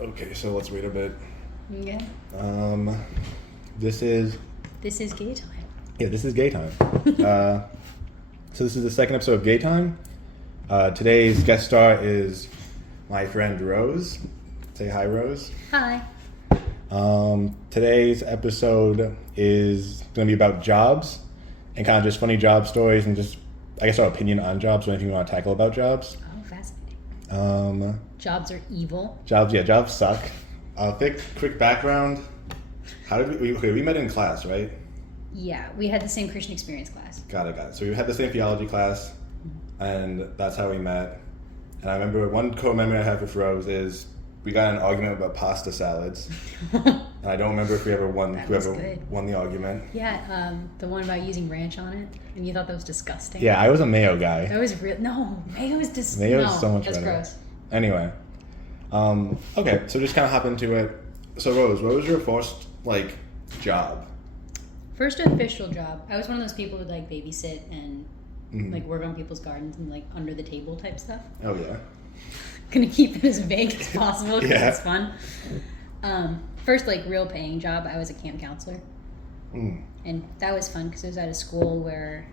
Okay, so let's wait a bit. Yeah. This is This is gay time. this is Gay Time. So this is the second episode of Gay Time. Today's guest star is my friend Rose. Say hi, Rose. Hi. Today's episode is going to be about jobs and kind of just funny job stories and just, I guess, our opinion on jobs or anything we want to tackle about jobs. Oh, fascinating. Jobs are evil. Jobs suck. Quick background. How did we met in class, right? Yeah, we had the same Christian experience class. Got it. So we had the same theology class, and that's how we met. And I remember one core memory I have with Rose is we got in an argument about pasta salads. And I don't remember if we ever won. Won the argument. Yeah, the one about using ranch on it, and you thought that was disgusting. Yeah, I was a mayo guy. That was real. No, mayo is disgusting. Mayo is so much that's better. Gross. Anyway, okay, so just kind of hop into it. So Rose, what was your first job? First official job. I was one of those people who babysit and work on people's gardens and under the table type stuff. Oh yeah. Gonna keep it as vague as possible because Yeah. it's fun. First real paying job, I was a camp counselor. And that was fun because it was at a school where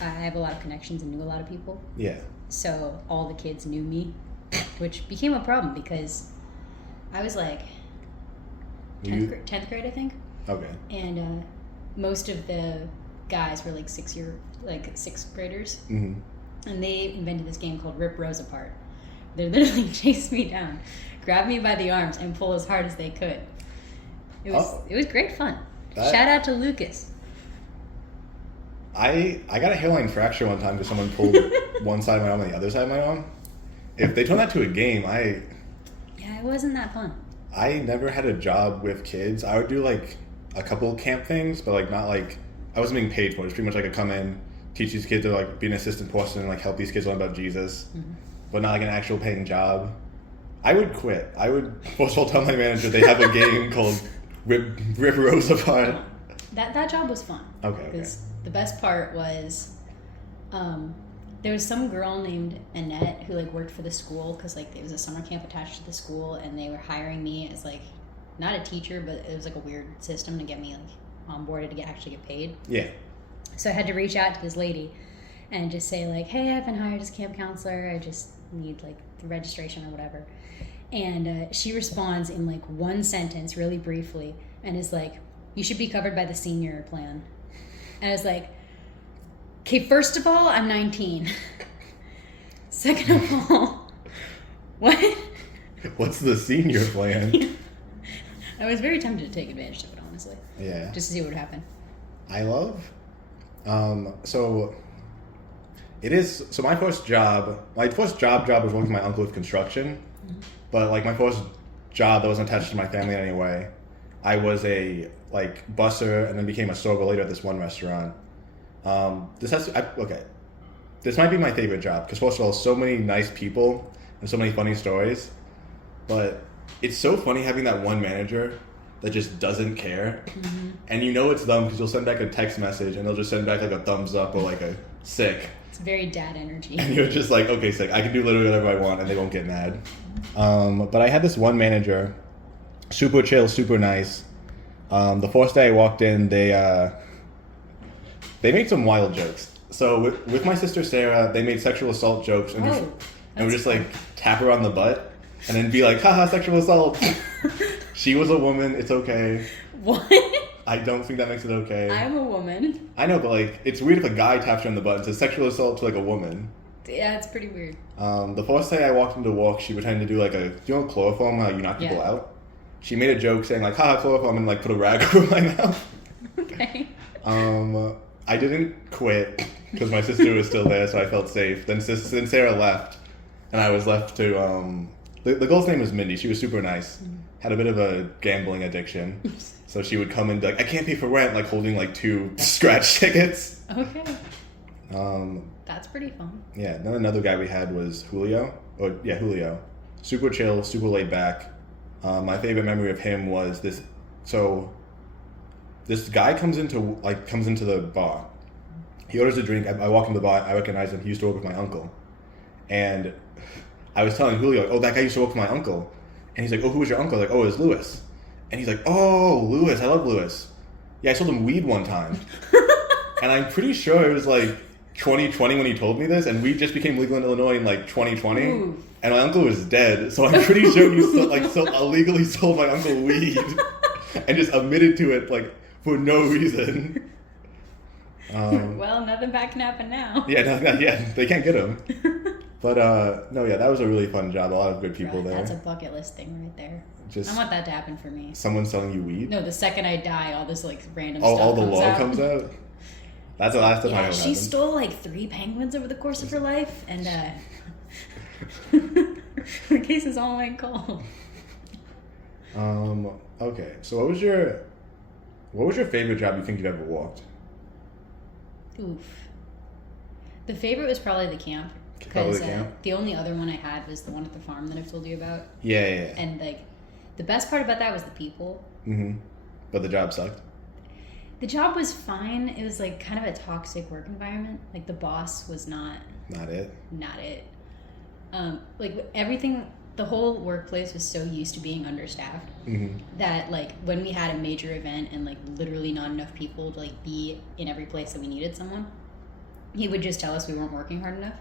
I have a lot of connections and knew a lot of people. Yeah. So all the kids knew me, which became a problem because I was 10th grade, I think. Okay. And most of the guys were sixth graders. Mm-hmm. And they invented this game called Rip Rose Apart. They literally chased me down, grabbed me by the arms, and pull as hard as they could. It was great fun. Shout out to Lucas. I got a hairline fracture one time because someone pulled one side of my arm and the other side of my arm. If they turned that to a game, Yeah, it wasn't that fun. I never had a job with kids. I would do a couple camp things, but not I wasn't being paid for it. It's pretty much I come in, teach these kids to be an assistant person and help these kids learn about Jesus, but not an actual paying job. I would quit. I would first of all tell my manager they have a game called Rip Rose Apart. That job was fun. Okay. Because the best part was, there was some girl named Annette who worked for the school because it was a summer camp attached to the school, and they were hiring me as not a teacher, but it was a weird system to get me onboarded to actually get paid. Yeah. So I had to reach out to this lady and just say hey, I've been hired as camp counselor. I just need the registration or whatever. And she responds in one sentence, really briefly, and is you should be covered by the senior plan. And I was okay, first of all, I'm 19. Second of all, what? What's the senior plan? I was very tempted to take advantage of it, honestly. Yeah. Just to see what would happen. I love. So my first job was working with my uncle with construction, but my first job that wasn't attached to my family in any way. I was a busser and then became a server later at this one restaurant. This might be my favorite job because first of all, so many nice people and so many funny stories, but it's so funny having that one manager that just doesn't care, and it's them because you'll send back a text message and they'll just send back a thumbs up or a sick. It's very dad energy. And you're just okay, sick. I can do literally whatever I want and they won't get mad. But I had this one manager, super chill, super nice. The first day I walked in, they made some wild jokes. So with my sister Sarah, they made sexual assault jokes and would just tap her on the butt and then be haha, sexual assault. She was a woman, it's okay. What? I don't think that makes it okay. I'm a woman. I know, but it's weird if a guy taps her on the butt and says sexual assault to a woman. Yeah, it's pretty weird. The first day I walked into work, she pretended to do chloroform, how you knock people out? She made a joke saying haha, chloroform, and put a rag over my mouth. Okay. I didn't quit because my sister was still there, so I felt safe. Then Sarah left, and I was left to the girl's name was Mindy. She was super nice. Had a bit of a gambling addiction. So she would come and be I can't pay for rent, holding 2 scratch tickets. Okay. That's pretty fun. Yeah, then another guy we had was Julio. Julio. Super chill, super laid back. My favorite memory of him was this. So this guy comes into the bar. He orders a drink. I walk into the bar. I recognize him. He used to work with my uncle. And I was telling Julio, that guy used to work with my uncle. And he's like, oh, who was your uncle? Like, oh, it's Lewis. And he's like, oh, Lewis, I love Lewis. Yeah, I sold him weed one time. And I'm pretty sure it was like 2020 when he told me this, and weed just became legal in Illinois in like 2020. Ooh. And my uncle was dead, so I'm pretty sure he illegally sold my uncle weed and just admitted to it like for no reason. Well, nothing bad can happen now. Yeah, they can't get him. But no, yeah, that was a really fun job. A lot of good people there. That's a bucket list thing right there. Just I want that to happen for me. someone selling you weed. No, the second I die, all this like random stuff All the comes law out. comes out. That's the last time I Yeah, know she happened. stole like 3 penguins over the course of her life, and her case is all my call. Okay, so what was your favorite job you think you've ever walked? Oof. The favorite was probably the camp. Probably Because the camp? the only other one I had was the one at the farm that I've told you about. Yeah. And like, the best part about that was the people. Mm-hmm. But the job sucked. The job was fine. It was like kind of a toxic work environment. Like the boss was not Not it. it. Like everything, the whole workplace was so used to being understaffed Mm-hmm. that like when we had a major event and like literally not enough people to like be in every place that we needed someone, he would just tell us we weren't working hard enough.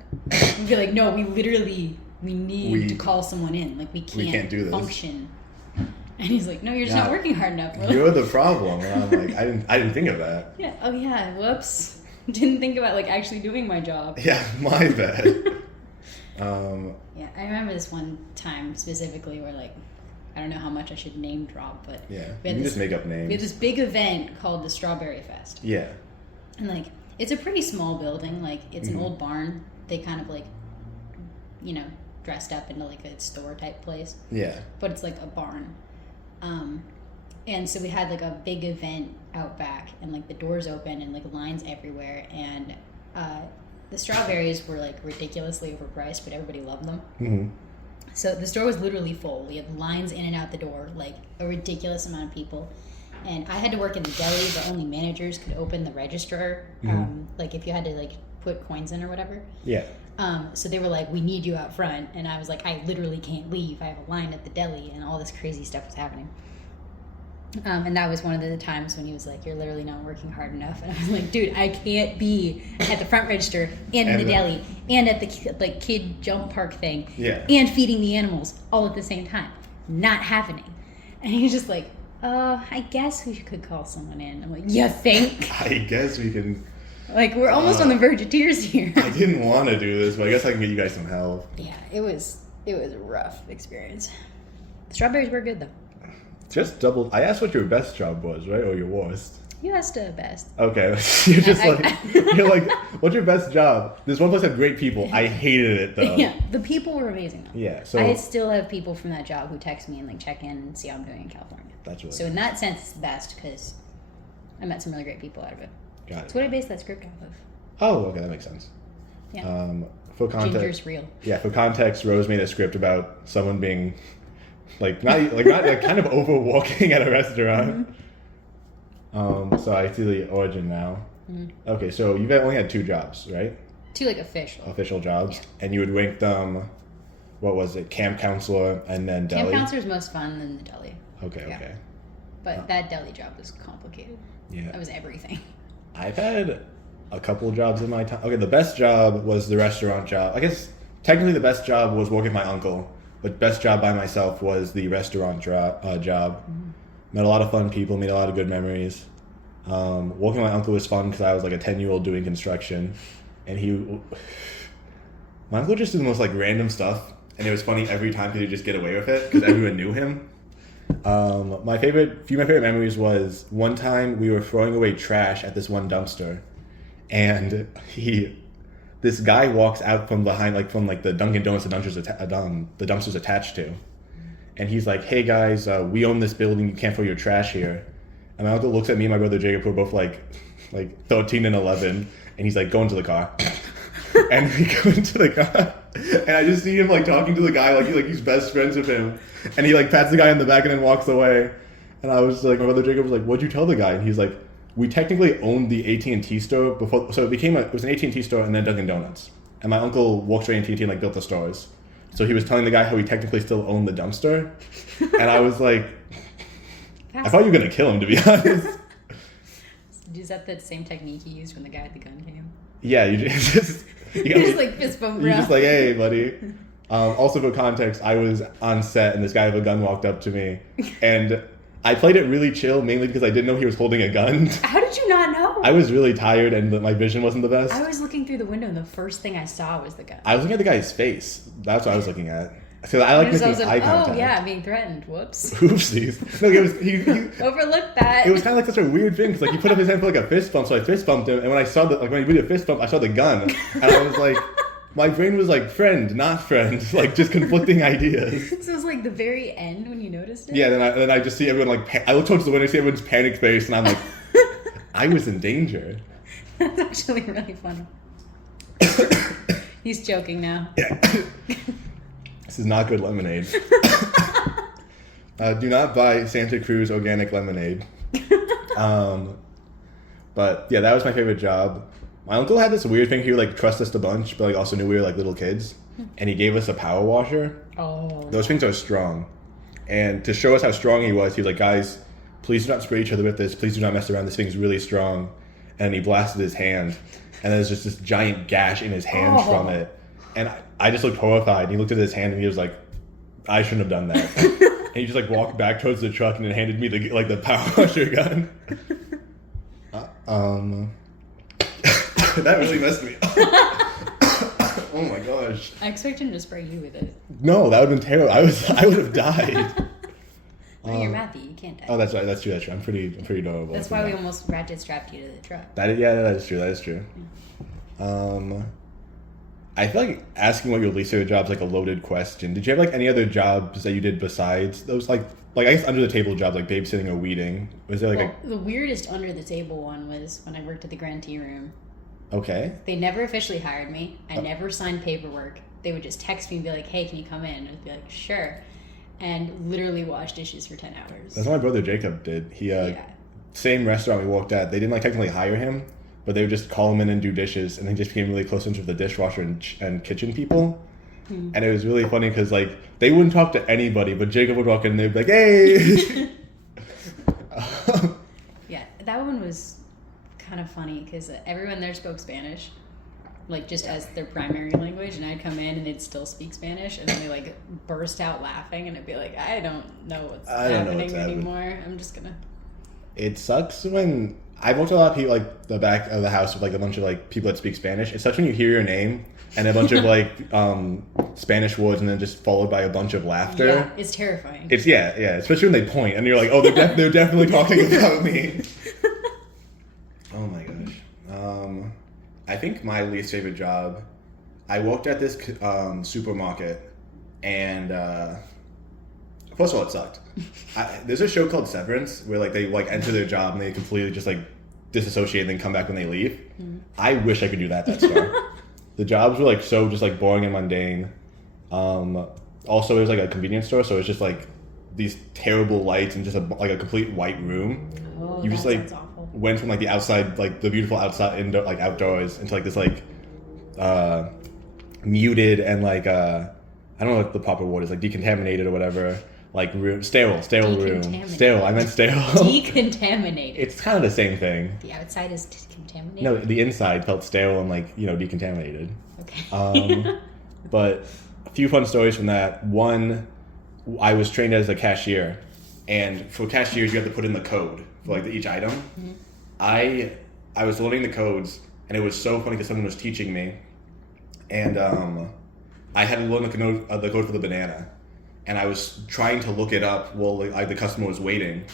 We'd be like, no, we need to call someone in. Like we can't do this. function. And he's like, no, you're just not working hard enough. We're You're the problem. And I'm like, I didn't think of that. yeah. Oh yeah. Whoops. Didn't think about like actually doing my job. Yeah, my bad. Yeah, I remember this one time specifically where like, I don't know how much I should name drop, but Yeah, we you had can just make up we had names. this big event called the Strawberry Fest. Yeah. And like, it's a pretty small building. Like, it's an Mhm. old barn. They kind of like, you know, dressed up into like a store type place, Yeah. but it's like a barn. And so we had like a big event out back, and like the doors open and like lines everywhere, and the strawberries were like ridiculously overpriced, but everybody loved them. Mm-hmm. So the store was literally full. We had lines in and out the door, like a ridiculous amount of people. And I had to work in the deli, but only managers could open the register. Mhm. Like if you had to like put coins in or whatever. Yeah. So they were like, we need you out front. And I was like, I literally can't leave. I have a line at the deli, and all this crazy stuff was happening. And that was one of the times when he was like, you're literally not working hard enough. And I was like, dude, I can't be at the front register and in the deli and at the like kid jump park thing Yeah. and feeding the animals all at the same time. Not happening. And he was just like, I guess we could call someone in. I'm like, you think? I guess we can. Like, we're almost on the verge of tears here. I didn't want to do this, but I guess I can get you guys some help. Yeah, it was a rough experience. The strawberries were good though. Just double. I asked what your best job was, right, or your worst. You asked best. Okay, you're just I- you're like, what's your best job? This one place had great people. I hated it though. Yeah, the people were amazing though. Yeah. So I still have people from that job who text me and like check in and see how I'm doing in California. that's really So in that sense, it's the best because I met some really great people out of it. got It's it. what I based that script off of. Oh, okay, that makes sense. Yeah. For context, Ginger's real. yeah. For context, Rose made a script about someone being not kind of overwalking at a restaurant. So I see the origin now. Mm-hmm. Okay, so you've only had 2 jobs, right? 2 like official. Official jobs, Yeah. and you would rank them. What was it? Camp counselor and then deli. Camp counselor is most fun than the deli. Okay, Yeah. okay. But that deli job was complicated. Yeah. That was everything. I've had a couple jobs in my time. Okay, the best job was the restaurant job. I guess technically the best job was working with my uncle, but best job by myself was the restaurant job. Met a lot of fun people, made a lot of good memories. Working with my uncle was fun because I was like a 10-year-old doing construction, and my uncle just did the most like random stuff, and it was funny every time because he'd just get away with it because everyone knew him. My favorite memories was one time we were throwing away trash at this one dumpster, and this guy walks out from behind, like from like the Dunkin' Donuts the dumpster's attached to, and he's like, "Hey guys, we own this building. You can't throw your trash here." And my uncle looks at me and my brother Jacob, who are both like 13 and 11, and he's like, "Go into the car." And we go into the car, and I just see him like talking to the guy like he's best friends with him, and he like pats the guy on the back and then walks away. And I was like, my brother Jacob was like, "What'd you tell the guy?" And he's like, "We technically owned the AT&T store before, so it was an AT&T store and then Dunkin' Donuts. And my uncle worked for AT&T and like built the stores. So he was telling the guy how he technically still owned the dumpster. And I was like, I thought you were going to kill him, to be honest. Is that the same technique you used when the guy with the gun came? Yeah, you just... You just like fist bump. You're just like, hey, buddy. Also, for context, I was on set and this guy with a gun walked up to me. And I played it really chill, mainly because I didn't know he was holding a gun. How did you not know? I was really tired and my vision wasn't the best. I was looking through the window and the first thing I saw was the gun. I was looking at the guy's face. That's what I was looking at. So I like making eye contact. Oh, yeah, I'm being threatened. Whoops. Oopsies. No, he overlooked that. It was kind of like such a weird thing because like he put up his hand for like a fist bump, so I fist bumped him, and when I saw when he did a fist bump, I saw the gun, and I was like, my brain was like friend, not friend, like just conflicting ideas. So it was like the very end when you noticed it. Yeah, then I just see everyone like I look towards the window, see everyone's panicked face, and I'm like, I was in danger. That's actually really funny. He's joking now. Yeah. This is not good lemonade. Do not buy Santa Cruz organic lemonade. But yeah, that was my favorite job. My uncle had this weird thing. He would like trust us a bunch, but like also knew we were like little kids. And he gave us a power washer. Oh. Those things are strong. And to show us how strong he was like, guys, please do not spray each other with this. Please do not mess around. This thing is really strong. And he blasted his hand. And there's just this giant gash in his hand from it. And I just looked horrified. And he looked at his hand and he was like, I shouldn't have done that. And he just like walked back towards the truck and then handed me the power washer gun. That really messed me up. Oh my gosh. I expected him to spray you with it. No, that would have been terrible. I would have died. Well, you're Matthew. You can't die. Oh, that's right. That's true. I'm pretty adorable. That's why we almost ratchet strapped you to the truck. That is true. Yeah. I feel like asking what your least favorite job is like a loaded question. Did you have like any other jobs that you did besides those like I guess under the table jobs like babysitting or weeding? Was there like the weirdest under the table one was when I worked at the Grand Tea Room. Okay. They never officially hired me. I never signed paperwork. They would just text me and be like, hey, can you come in? And I'd be like, sure. And literally wash dishes for 10 hours. That's what my brother Jacob did. He same restaurant we worked at, they didn't like technically hire him, but they would just call him in and do dishes, and they just became really close into the dishwasher and kitchen people. And it was really funny because like they wouldn't talk to anybody, but Jacob would walk in and they'd be like, hey. Yeah, that one was kind of funny because everyone there spoke Spanish, like just as their primary language, and I'd come in and they'd still speak Spanish, and then they like burst out laughing, and I'd be like, I don't know what's happening anymore. I'm just gonna. It sucks when I've worked with a lot of people like the back of the house with like a bunch of like people that speak Spanish. It sucks when you hear your name and a bunch of like Spanish words and then just followed by a bunch of laughter. Yeah, it's terrifying. It's yeah, especially when they point and you're like, oh, they're definitely talking about me. Oh my gosh. I think my least favorite job, I worked at this supermarket, and first of all, it sucked. There's a show called Severance where like they like enter their job and they completely just like disassociate and then come back when they leave. I wish I could do that star. The jobs were like so just like boring and mundane. Also, it was like a convenience store, so it's just like these terrible lights and just a complete white room. Oh, you just like went from like the outside, like the beautiful outside indoor, like outdoors, into like this like muted and like I don't know what the proper word is, like decontaminated or whatever, like room, sterile room. Sterile. I meant sterile. Decontaminated. It's kind of the same thing. The outside is contaminated. No, the inside felt sterile and like decontaminated. Okay. But a few fun stories from that. One, I was trained as a cashier, and for cashiers you have to put in the code for like each item. Mm-hmm. I was learning the codes, and it was so funny because someone was teaching me, and I had to learn the code for the banana, and I was trying to look it up while like the customer was waiting,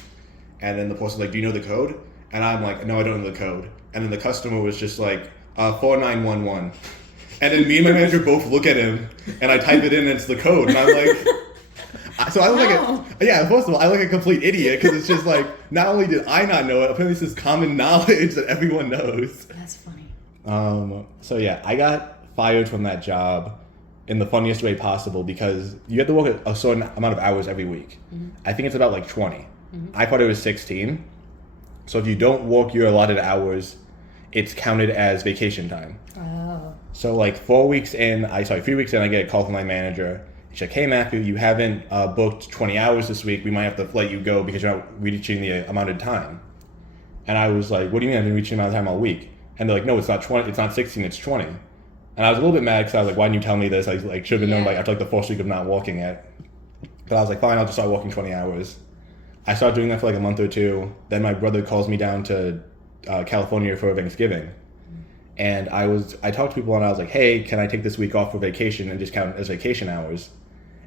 and then the person was like, "Do you know the code?" And I'm like, "No, I don't know the code." And then the customer was just like, 4911. And then me and my manager both look at him, and I type it in, and it's the code, and I'm like, so I look like first of all, I look like a complete idiot, because it's just like, not only did I not know it, apparently this is common knowledge that everyone knows. That's funny. So yeah, I got fired from that job in the funniest way possible, because you have to work a certain amount of hours every week. Mm-hmm. I think it's about like 20. Mm-hmm. I thought it was 16. So if you don't work your allotted hours, it's counted as vacation time. Oh. So like 3 weeks in, I get a call from my manager. She's like, "Hey Matthew, you haven't booked 20 hours this week. We might have to let you go because you're not reaching the amount of time." And I was like, "What do you mean I've been reaching the amount of time all week?" And they're like, "No, it's not 20. It's not 16. It's 20." And I was a little bit mad because I was like, "Why didn't you tell me this? I like should have known like after like the first week of not walking it." But I was like, "Fine, I'll just start walking 20 hours." I started doing that for like a month or two. Then my brother calls me down to California for Thanksgiving. And I talked to people and I was like, "Hey, can I take this week off for vacation and just count it as vacation hours?"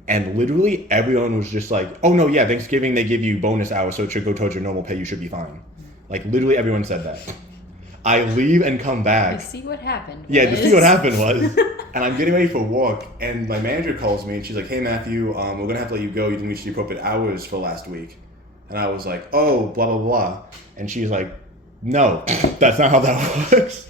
And literally everyone was just like, "Oh no, yeah, Thanksgiving they give you bonus hours, so it should go towards your normal pay. You should be fine." Like literally everyone said that. I leave and come back. To see what happened. Yeah, to see what happened was, and I'm getting ready for work, and my manager calls me and she's like, "Hey Matthew, we're gonna have to let you go. You didn't reach the appropriate hours for last week." And I was like, "Oh, blah blah blah," and she's like, "No, that's not how that works."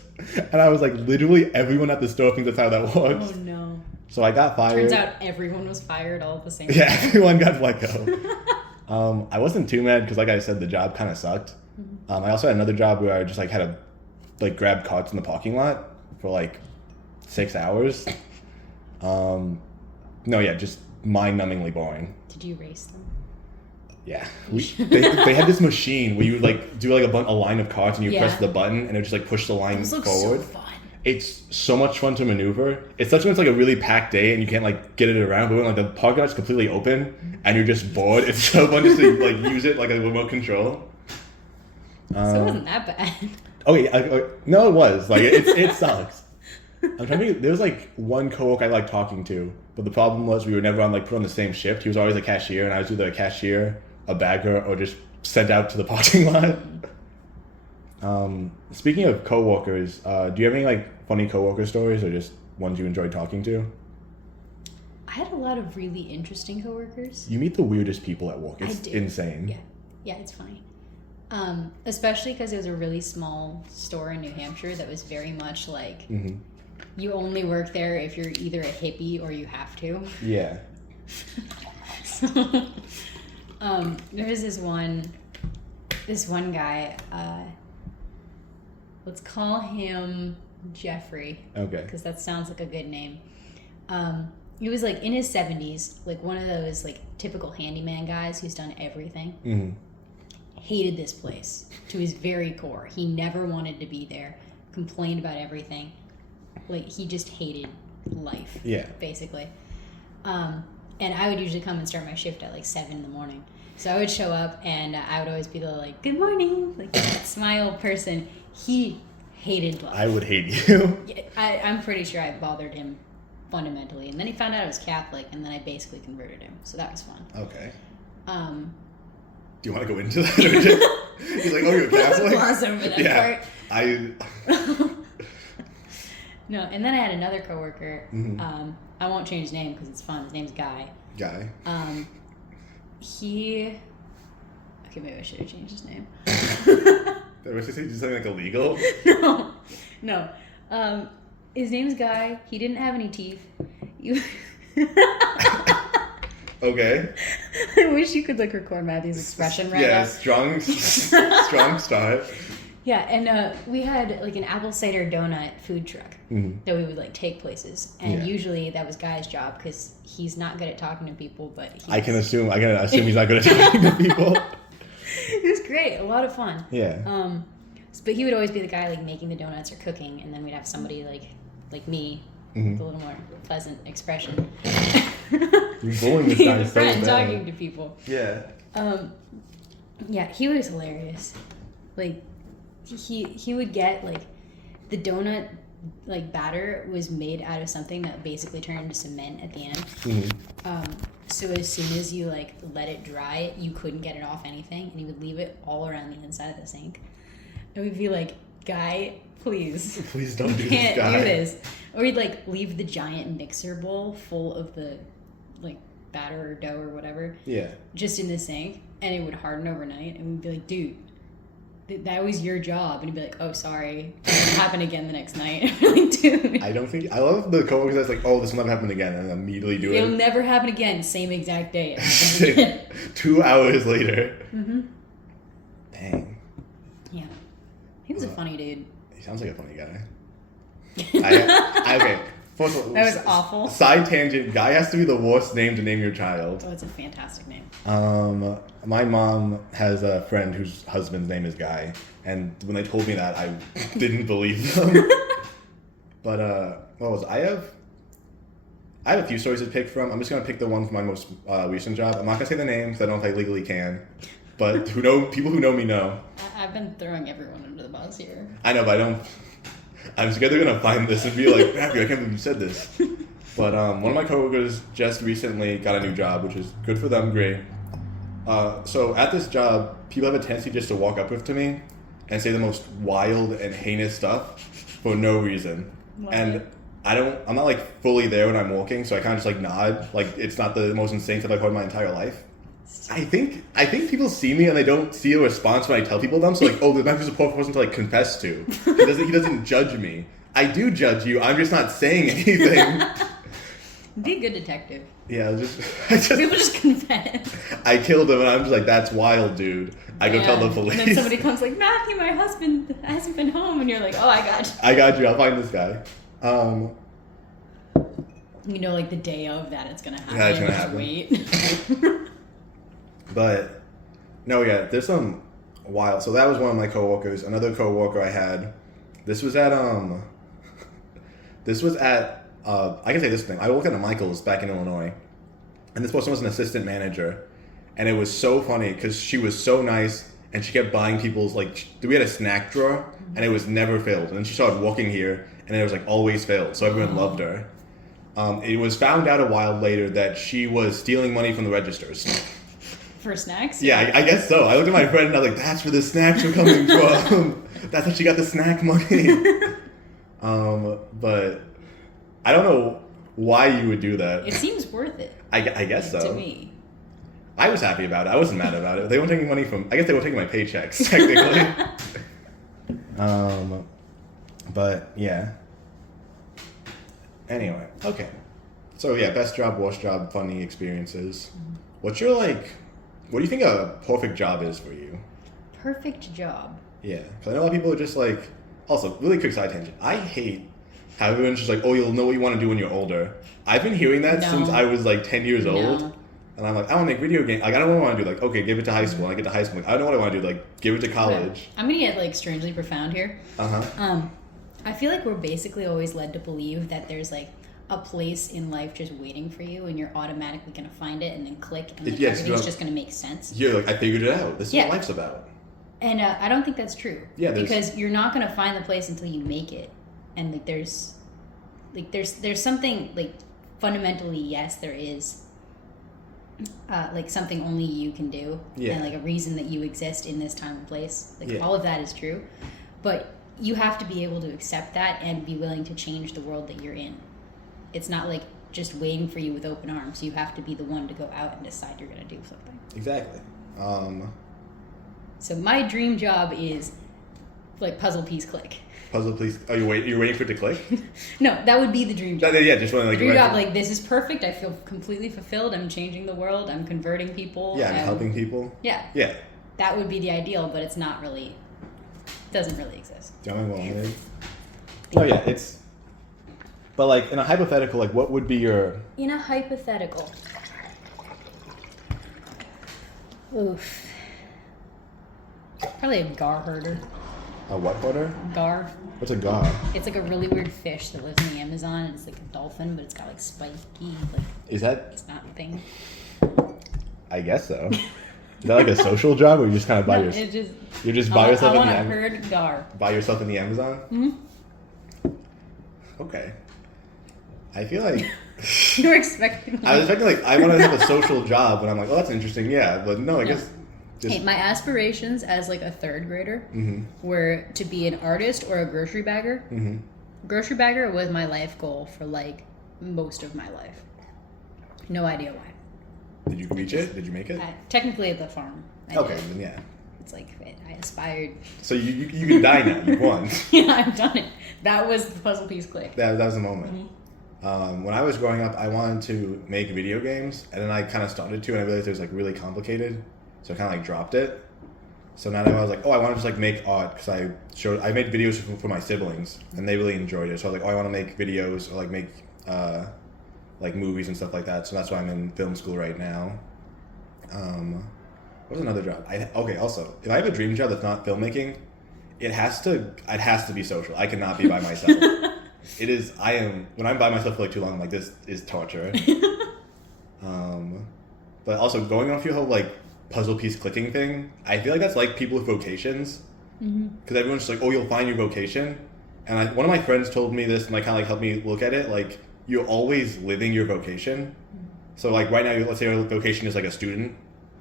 And I was like, literally everyone at the store thinks that's how that works. Oh no. So I got fired. Turns out everyone was fired all at the same time. Yeah, everyone got let go. I wasn't too mad because like I said, the job kind of sucked. I also had another job where I just like had to like grab carts in the parking lot for like 6 hours. Just mind-numbingly boring. Did you race them? Yeah, they had this machine where you would like do like a line of cards and you press the button and it would just like push the line Those look forward. So fun. It's so much fun to maneuver. It's such when it's like a really packed day and you can't like get it around. But when like the parking lot's completely open and you're just bored, it's so fun just to like use it like a remote control. So it wasn't that bad. Okay, no, it was like it sucks. I'm trying to think. There was like one coworker I liked talking to, but the problem was we were never put on the same shift. He was always a cashier, and I was either a cashier, a bagger, or just sent out to the parking lot. Speaking of coworkers, do you have any like funny coworker stories, or just ones you enjoyed talking to? I had a lot of really interesting coworkers. You meet the weirdest people at work. It's insane. Yeah, it's funny. Especially because it was a really small store in New Hampshire that was very much like you only work there if you're either a hippie or you have to. Yeah. So, there was this one guy. Let's call him Jeffrey. Okay. Because that sounds like a good name. He was like in his 70s, like one of those like typical handyman guys who's done everything. Mm-hmm. Hated this place to his very core. He never wanted to be there. Complained about everything. Like he just hated life. Yeah. Basically. And I would usually come and start my shift at like 7 a.m. So I would show up and I would always be the like, "Good morning," like that smile person. He hated life. I would hate you. I'm pretty sure I bothered him fundamentally. And then he found out I was Catholic and then I basically converted him. So that was fun. Okay. Do you want to go into that? He's like, "Oh, you're a Catholic?" Gloss over that part. No, and then I had another coworker. I won't change his name because it's fun. His name's Guy. Guy. Okay, maybe I should have changed his name. Did I say something like illegal? No. His name's Guy. He didn't have any teeth. Okay. I wish you could like record Matthew's expression right now. Yeah, strong start. Yeah, and we had like an apple cider donut food truck that we would like take places, and usually that was Guy's job because he's not good at talking to people. But I can assume he's not good at talking to people. It was great, a lot of fun. Yeah. But he would always be the guy like making the donuts or cooking, and then we'd have somebody like me with a little more pleasant expression. You're bullying this guy so bad. Talking to people. Yeah. Yeah, he was hilarious. Like, he would get like the donut like batter was made out of something that basically turned into cement at the end. So as soon as you like let it dry, you couldn't get it off anything, and he would leave it all around the inside of the sink. And we'd be like, "Guy, please don't do this, can't Guy. do this." Or he'd like leave the giant mixer bowl full of the like batter or dough or whatever, just in the sink, and it would harden overnight. And we'd be like, "Dude, that was your job." And he'd be like, "Oh, sorry, it happened again the next night." Like, dude, I love the coworkers that's like, "Oh, this will never happen again," and immediately do it. It'll never happen again. Same exact day. 2 hours later. Dang. Yeah, he was a funny dude. He sounds like a funny guy. Okay. First of all, That was awful. Side tangent. Guy has to be the worst name to name your child. Oh, it's a fantastic name. My mom has a friend whose husband's name is Guy, and when they told me that, I didn't believe them. But what was it? I have a few stories to pick from. I'm just gonna pick the one from my most recent job. I'm not gonna say the name because I don't know if I legally can. But people who know me know. I've been throwing everyone under the bus here. I know, but I don't. I'm scared they're gonna find this and be like, Matthew, I can't believe you said this. But one of my coworkers just recently got a new job, which is good for them, great. So at this job, people have a tendency just to walk up to me and say the most wild and heinous stuff for no reason. Love and it. I'm not like fully there when I'm walking, so I kind of just like nod, like it's not the most insane stuff I've heard in my entire life. I think people see me and they don't see a response when I tell people them. So like, oh, the Matthew's a poor person to like confess to. He doesn't judge me. I do judge you. I'm just not saying anything. Be a good detective. Yeah, People just confess. I killed him and I'm just like, that's wild, dude. I go tell the police. And then somebody comes like, Matthew, my husband hasn't been home, and you're like, oh, I got you. I got you. I'll find this guy. You know, like the day of that it's gonna happen. Yeah, it's gonna Just happen. wait. But no, yeah, there's some wild. So that was one of my coworkers. Another coworker I had. This was at I can say this thing. I worked at a Michael's back in Illinois, and this person was an assistant manager, and it was so funny because she was so nice, and she kept buying people's like. We had a snack drawer, and it was never filled. And then she started working here, and it was like always filled. So everyone loved her. It was found out a while later that she was stealing money from the registers. For snacks? Yeah, I guess so. I looked at my friend and I was like, that's where the snacks are coming from. That's how she got the snack money. But I don't know why you would do that. It seems worth it. I guess so. To me. I was happy about it. I wasn't mad about it. They weren't taking money from... I guess they were taking my paychecks, technically. But, yeah. Anyway, okay. So, yeah, best job, worst job, funny experiences. What's your, like... What do you think a perfect job is for you? Perfect job. Yeah, because I know a lot of people are just like... Also, really quick side tangent. I hate how everyone's just like, oh, you'll know what you want to do when you're older. I've been hearing that since I was like 10 years old. And I'm like, I want to make video games. Like, I don't know what I want to do. Like, okay, give it to high school. When I get to high school, like, I don't know what I want to do. Like, give it to college. I'm going to get like strangely profound here. Uh-huh. I feel like we're basically always led to believe that there's like a place in life just waiting for you, and you're automatically going to find it and then click, and then everything's just going to make sense. You're like, I figured it out. This is what life's about. And I don't think that's true. Yeah, because you're not going to find the place until you make it. And like there's something like fundamentally, yes, there is like something only you can do, and like a reason that you exist in this time and place. Like all of that is true, but you have to be able to accept that and be willing to change the world that you're in. It's not like just waiting for you with open arms. You have to be the one to go out and decide you're going to do something. Exactly. So my dream job is like puzzle piece click. Puzzle piece. Oh, you're waiting for it to click? No, that would be the dream job. Yeah, just want to like. Dream job, like, this is perfect. I feel completely fulfilled. I'm changing the world. I'm converting people. Yeah, I'm helping people. Yeah. Yeah. That would be the ideal, but it's not really. Doesn't really exist. Do you know what I mean? Oh yeah, it's. But like in a hypothetical, like what would be your? In a hypothetical. Oof. Probably a gar herder. A what herder? Gar. What's a gar? It's like a really weird fish that lives in the Amazon. And it's like a dolphin, but it's got like spiky, like. Is that? It's not a thing. I guess so. Is that like a social job, or you just kind of buy yourself? You just buy yourself. I want to herd gar. Buy yourself in the Amazon. Mm-hmm. Okay. I feel like. You were expecting. I was expecting like I want to have a social job, and I'm like, oh, that's interesting, yeah. But no, I guess. Hey, my aspirations as like a third grader were to be an artist or a grocery bagger. Mm-hmm. Grocery bagger was my life goal for like most of my life. No idea why. Did you reach it? Did you make it? Technically at the farm. Okay, then yeah. It's like I aspired. So you can die now. You won. Yeah, I've done it. That was the puzzle piece click. That was the moment. Mm-hmm. When I was growing up, I wanted to make video games, and then I kind of started to, and I realized it was like really complicated. So I kind of like dropped it. So now I was like, oh, I want to just like make art because I made videos for my siblings and they really enjoyed it. So I was like, oh, I want to make videos or like make like movies and stuff like that. So that's why I'm in film school right now. What's another job? Also, if I have a dream job that's not filmmaking, it has to be social. I cannot be by myself. When I'm by myself for like too long, I'm like, this is torture. But also going off your whole like puzzle piece clicking thing, I feel like that's like people with vocations. Because everyone's just like, oh, you'll find your vocation. And one of my friends told me this and like kind of like helped me look at it. Like, you're always living your vocation. So like right now, let's say your vocation is like a student.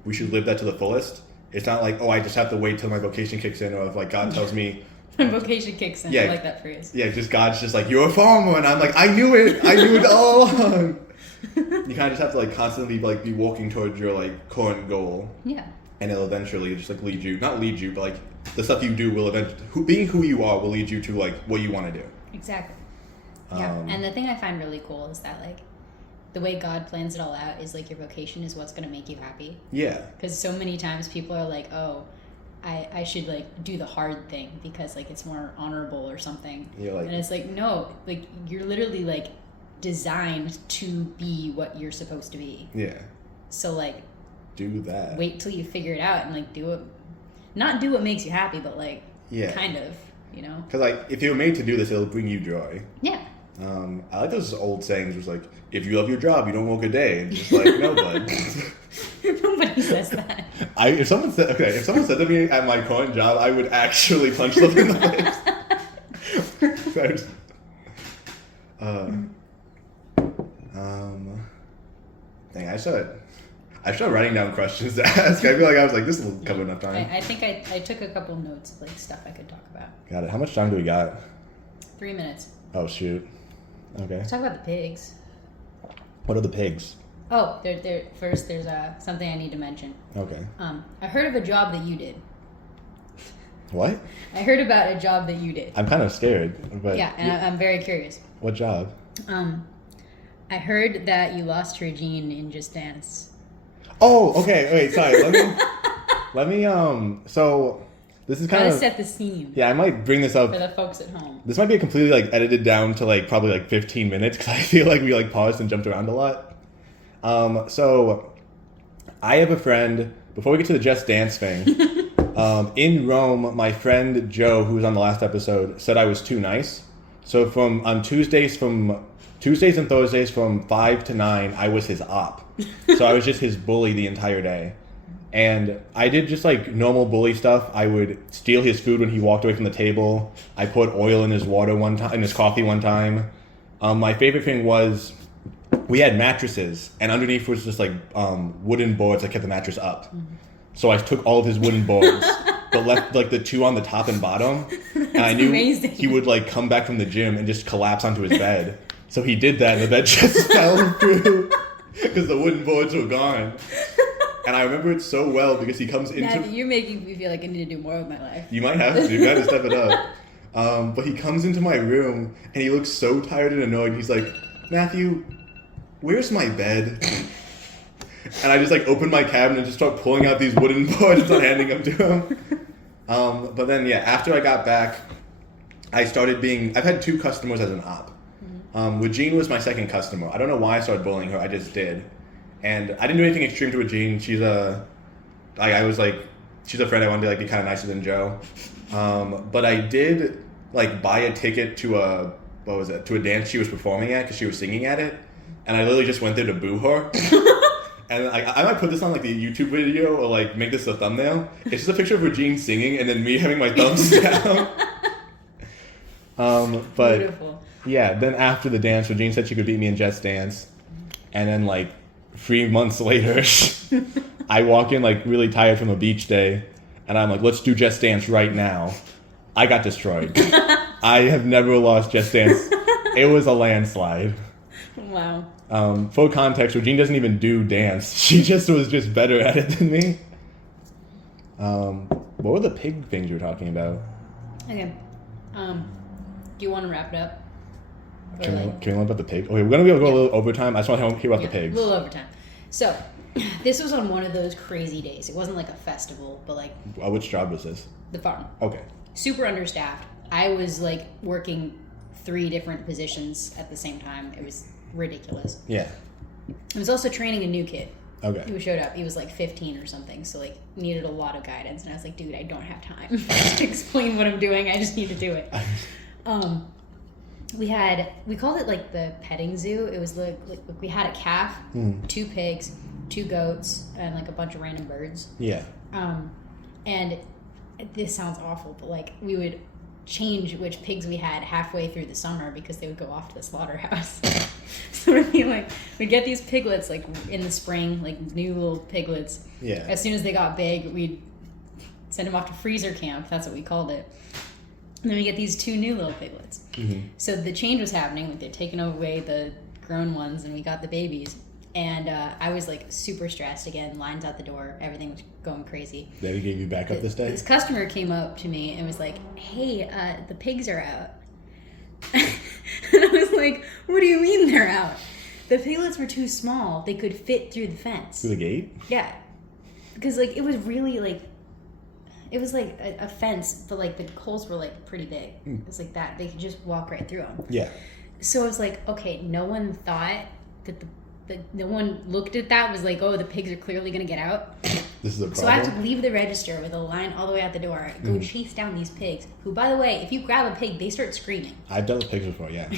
We should live that to the fullest. It's not like, oh, I just have to wait till my vocation kicks in, or if like God tells me my vocation kicks in. Yeah, I like that phrase. Yeah, just God's just like, you're a farmer, and I'm like, I knew it all along. You kind of just have to like constantly like be walking towards your like current goal. Yeah. And it'll eventually just like not lead you, but like the stuff you do will eventually, being who you are will lead you to like what you want to do. Exactly. Yeah. And the thing I find really cool is that like the way God plans it all out is like your vocation is what's going to make you happy. Yeah. Because so many times people are like, oh, I should like do the hard thing because like it's more honorable or something. Yeah, like, and it's like, no, like you're literally like designed to be what you're supposed to be. Yeah. So like do that. Wait till you figure it out and like not do what makes you happy, but like kind of, you know. Because like if you're made to do this, it'll bring you joy. Yeah. I like those old sayings, which like, if you love your job, you don't work a day. And just like, no, bud. Nobody says that. If someone said that to me at my current job, I would actually punch them in the face. Dang, I started writing down questions to ask. I feel like I was like, this will cover enough time. I think I took a couple notes of like stuff I could talk about. Got it. How much time do we got? 3 minutes. Oh shoot. Okay. Let's talk about the pigs. What are the pigs? Oh, first there's something I need to mention. Okay. I heard of a job that you did. What? I heard about a job that you did. I'm kind of scared, but yeah, and I'm very curious. What job? I heard that you lost Regine in Just Dance. Oh, okay. Wait, sorry. Let me. So this is kind of set the scene. Yeah, I might bring this up for the folks at home. This might be completely like edited down to like probably like 15 minutes because I feel like we like paused and jumped around a lot. So I have a friend. Before we get to the Just Dance thing, in Rome, my friend Joe, who was on the last episode, said I was too nice. So on Tuesdays and Thursdays from 5 to 9, I was his op. So I was just his bully the entire day. And I did just like normal bully stuff. I would steal his food when he walked away from the table. I put oil in his water in his coffee one time. My favorite thing was we had mattresses, and underneath was just like wooden boards that kept the mattress up. Mm-hmm. So I took all of his wooden boards, but left like the two on the top and bottom. And I knew amazing. He would like come back from the gym and just collapse onto his bed. So he did that, and the bed just fell through because the wooden boards were gone. And I remember it so well because he comes into... Matthew, you're making me feel like I need to do more with my life. You might have to. You got to step it up. But he comes into my room, and he looks so tired and annoyed. He's like, Matthew, where's my bed? And I just like open my cabinet and just start pulling out these wooden boards and handing them to him. But then, yeah, after I got back, I've had 2 customers as an op. Regine was my second customer. I don't know why I started bullying her. I just did. And I didn't do anything extreme to Regine. She's a friend I wanted to like be kind of nicer than Joe. But I did like buy a ticket to a dance she was performing at because she was singing at it. And I literally just went there to boo her. And I might put this on like the YouTube video or like make this a thumbnail. It's just a picture of Regine singing and then me having my thumbs down. But beautiful. Yeah, then after the dance, Regine said she could beat me in Just Dance. And then like 3 months later, I walk in like really tired from a beach day, and I'm like, let's do Just Dance right now. I got destroyed. I have never lost Just Dance. It was a landslide. Wow. For context, Regine doesn't even do dance. She just was just better at it than me. What were the pig things you were talking about? Okay. Do you want to wrap it up? Can we learn about the pig? Okay, we're going to be able to go a little overtime. I just want to hear about the pigs. A little overtime. So, This was on one of those crazy days. It wasn't like a festival, but like Which job was this? the farm. Okay. Super understaffed. I was like working 3 different positions at the same time. It was ridiculous. Yeah. I was also training a new kid Okay. who showed up. He was like 15 or something, so like needed a lot of guidance. And I was like, dude, I don't have time to explain what I'm doing. I just need to do it. We called it like the petting zoo. It was like we had a calf, 2 pigs, 2 goats, and like a bunch of random birds. Yeah. And this sounds awful, but like we would change which pigs we had halfway through the summer because they would go off to the slaughterhouse. So it'd be like we'd get these piglets like in the spring, like new little piglets. Yeah. As soon as they got big, we'd send them off to freezer camp. That's what we called it. And then we get these 2 new little piglets. Mm-hmm. So the change was happening. Like they're taking away the grown ones, and we got the babies. And I was like super stressed again. Lines out the door. Everything was going crazy. They gave you backup this day? This customer came up to me and was like, "Hey, the pigs are out." And I was like, "What do you mean they're out?" The piglets were too small. They could fit through the fence. Through the gate? Yeah. Because like it was really like it was like a fence, but like the holes were like pretty big. It was like that. They could just walk right through them. Yeah. So I was like, okay, no one thought that no one looked at that, was like, oh, the pigs are clearly going to get out. This is a problem. So I have to leave the register with a line all the way out the door, go chase down these pigs, who, by the way, if you grab a pig, they start screaming. I've dealt with pigs before, yeah.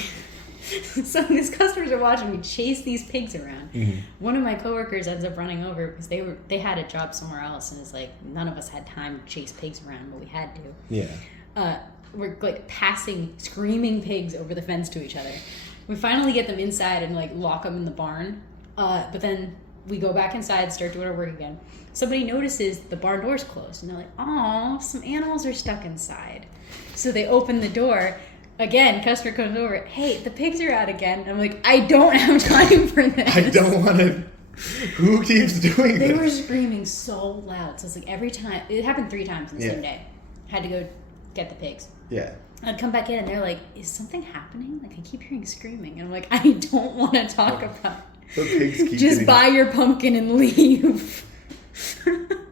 So these customers are watching me chase these pigs around. One of my coworkers ends up running over because they had a job somewhere else, and it's like none of us had time to chase pigs around, but we had to. Yeah. We're like passing screaming pigs over the fence to each other. We finally get them inside and like lock them in the barn, but then we go back inside, start doing our work again. Somebody notices the barn door's closed, and they're like, "Oh, some animals are stuck inside." So they open the door. Again, customer comes over. "Hey, the pigs are out again." And I'm like, "I don't have time for this. I don't want to. Who keeps doing They this? were screaming so loud. So it's like every time, it happened 3 times in the same day. Had to go get the pigs. Yeah. I'd come back in and they're like, "Is something happening? Like I keep hearing screaming." And I'm like, "I don't want to talk about it. The pigs keep Just getting... buy your pumpkin and leave."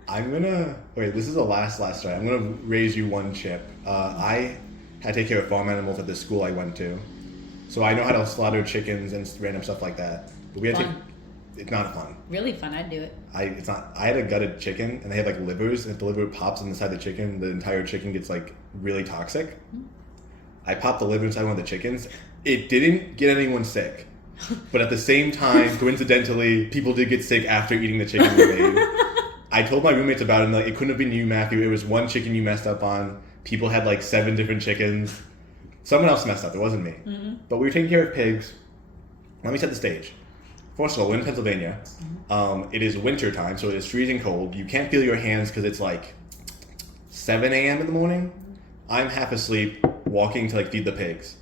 I'm gonna... Wait, this is the last story. I'm gonna raise you one chip. I had to take care of farm animals at the school I went to. So I know how to slaughter chickens and random stuff like that. But we had Fun. to... It's not fun. Really fun. I'd do it. It's not. I had a gutted chicken, and they have like livers, and if the liver pops inside the chicken, the entire chicken gets like really toxic. I popped the liver inside one of the chickens. It didn't get anyone sick, but at the same time, coincidentally, people did get sick after eating the chicken we made. I told my roommates about it, and like, it couldn't have been you, Matthew. It was one chicken you messed up on. People had like 7 different chickens. Someone else messed up. It wasn't me. But we were taking care of pigs. Let me set the stage. First of all, we're in Pennsylvania. It is winter time, so it is freezing cold. You can't feel your hands because it's like 7 a.m. in the morning. I'm half asleep, walking to like feed the pigs.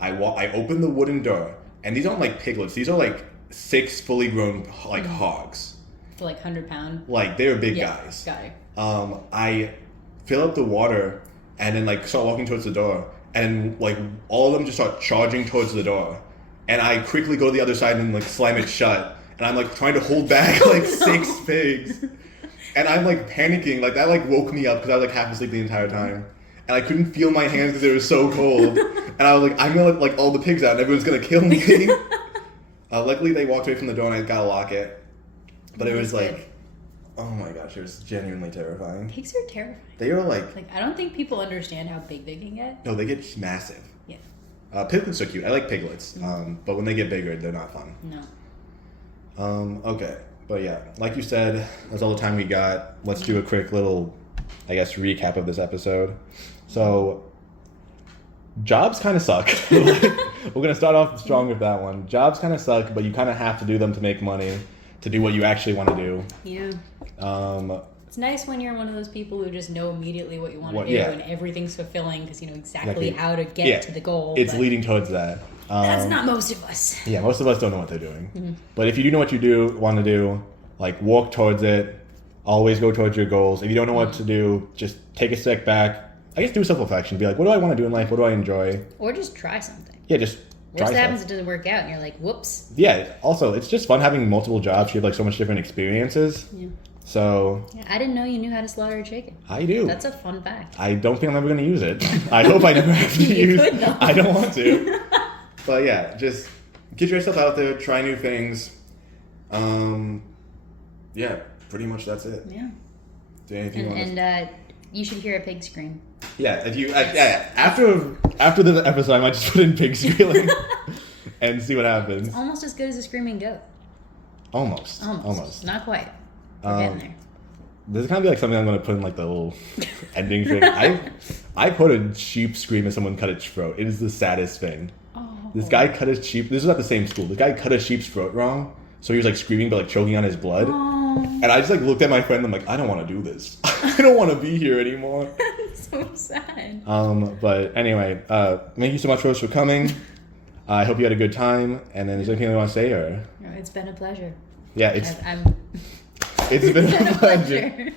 I open the wooden door, and these aren't like piglets. These are like 6 fully grown like hogs. For like 100-pound. Like they're big guys. Got it. I fill up the water and then like start walking towards the door, and like all of them just start charging towards the door. And I quickly go to the other side and like slam it shut. And I'm like trying to hold back like 6 pigs. And I'm like panicking. Like that like woke me up because I was like half asleep the entire time. And I couldn't feel my hands because it was so cold. And I was like, I'm gonna let like all the pigs out and everyone's gonna kill me. Luckily they walked away from the door and I got to lock it. But it was like, oh my gosh, it was genuinely terrifying. Pigs are terrifying. They are like I don't think people understand how big they can get. No, they get massive. Yeah. Piglets are cute. I like piglets. But when they get bigger, they're not fun. No. Okay. But yeah, like you said, that's all the time we got. Let's do a quick little, I guess, recap of this episode. So, jobs kind of suck. We're going to start off strong with that one. Jobs kind of suck, but you kind of have to do them to make money, to do what you actually want to do. Yeah. It's nice when you're one of those people who just know immediately what you want to do and everything's fulfilling because you know exactly how to get to the goal. It's leading towards that. That's not most of us. Yeah, most of us don't know what they're doing. But if you do know what you want to do, like walk towards it, always go towards your goals. If you don't know what to do, just take a step back. I guess do self-reflection. Be like, what do I want to do in life? What do I enjoy? Or just try something. Yeah, just Worst that stuff. happens, it doesn't work out, and you're like, whoops. Yeah. Also, it's just fun having multiple jobs. You have like so much different experiences. Yeah. So Yeah, I didn't know you knew how to slaughter a chicken. I do. That's a fun fact. I don't think I'm ever going to use it. I hope I never have to You use could, it. though. I don't want to. But yeah, just get yourself out there, try new things. Yeah, pretty much that's it. Yeah. Is there anything you want to And you should hear a pig scream. Yeah, if you yeah, after the episode, I might just put in pig squealing and see what happens. Almost as good as a screaming goat. Almost. Not quite. We're getting there. This is kind of like something I'm going to put in like the little ending thing. I put a sheep scream as someone cut its throat. It is the saddest thing. Oh. This guy cut his sheep. This was at the same school. The guy cut a sheep's throat wrong, so he was like screaming but like choking on his blood. Oh. And I just like looked at my friend. And I'm like, I don't want to do this. I don't want to be here anymore. So sad. But anyway, thank you so much, Rose, for coming. I hope you had a good time. And then is there anything you want to say, or? It's been a pleasure. Yeah, it's I'm been a pleasure. pleasure.